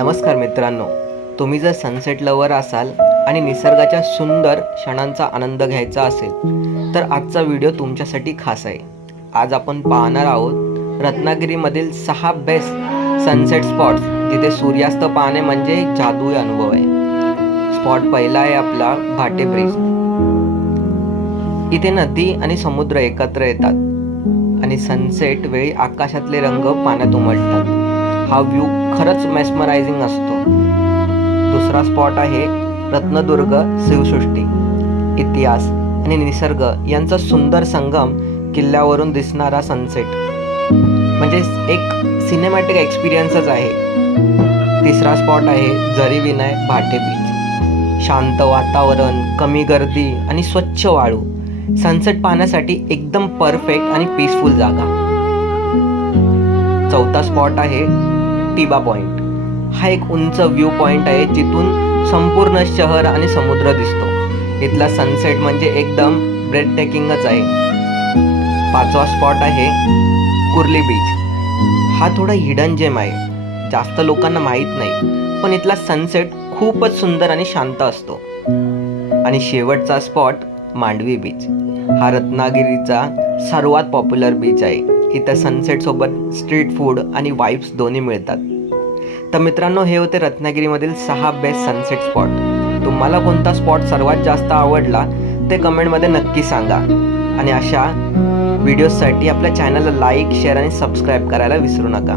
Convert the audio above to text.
नमस्कार मित्रांनो, तुम्ही जर सनसेट लवर असाल आणि निसर्गाच्या सुंदर क्षणांचा आनंद घ्यायचा असेल तर आजचा व्हिडिओ तुमच्यासाठी खास आहे. आज आपण पाहणार आहोत रत्नागिरीमधील 6 बेस्ट सनसेट स्पॉट्स जिथे सूर्यास्त पाहणे म्हणजे जादुई अनुभव आहे. स्पॉट पहिला आहे आपला भाटे ब्रिज. इथे नदी आणि समुद्र एकत्र येतात आणि सनसेट वेळी आकाशातले रंग पाण्यात उमटतात. हा व्ह्यू खरंच मेस्मरायझिंग असतो. दुसरा स्पॉट आहे रत्नदुर्ग शिवसृष्टी. इतिहास आणि निसर्ग यांचा सुंदर संगम किल्ल्यावरून दिसणारा सनसेट म्हणजे एक सिनेमॅटिक एक्सपिरियन्सच आहे. तिसरा स्पॉट आहे जरीविनाय भाटे बीच. शांत वातावरण, कमी गर्दी आणि स्वच्छ वाळू, सनसेट पाहण्यासाठी एकदम परफेक्ट आणि पीसफुल जागा. चौथा स्पॉट आहे टिबा पॉइंट. हा एक उंच व्ह्यू पॉइंट आहे जिथून संपूर्ण शहर आणि समुद्र दिसतो. इथला सनसेट म्हणजे एकदम ब्रेथ टेकिंगच आहे. पाचवा स्पॉट आहे कुर्ली बीच. हा थोडा हिडन जेम आहे, जास्त लोकांना माहीत नाही, पण इथला सनसेट खूपच सुंदर आणि शांत असतो. आणि शेवटचा स्पॉट मांडवी बीच. हा रत्नागिरीचा सर्वात पॉप्युलर बीच आहे. इथं सनसेट सोबत स्ट्रीट फूड आणि वाईब्स दोन्ही मिळतात. तर मित्रांनो, हे होते रत्नागिरीमधील 6 बेस्ट सनसेट स्पॉट. तुम्हाला कोणता स्पॉट सर्वात जास्त आवडला ते कमेंटमध्ये नक्की सांगा. आणि अशा व्हिडिओजसाठी आपल्या चॅनलला लाईक, शेअर आणि सबस्क्राईब करायला विसरू नका.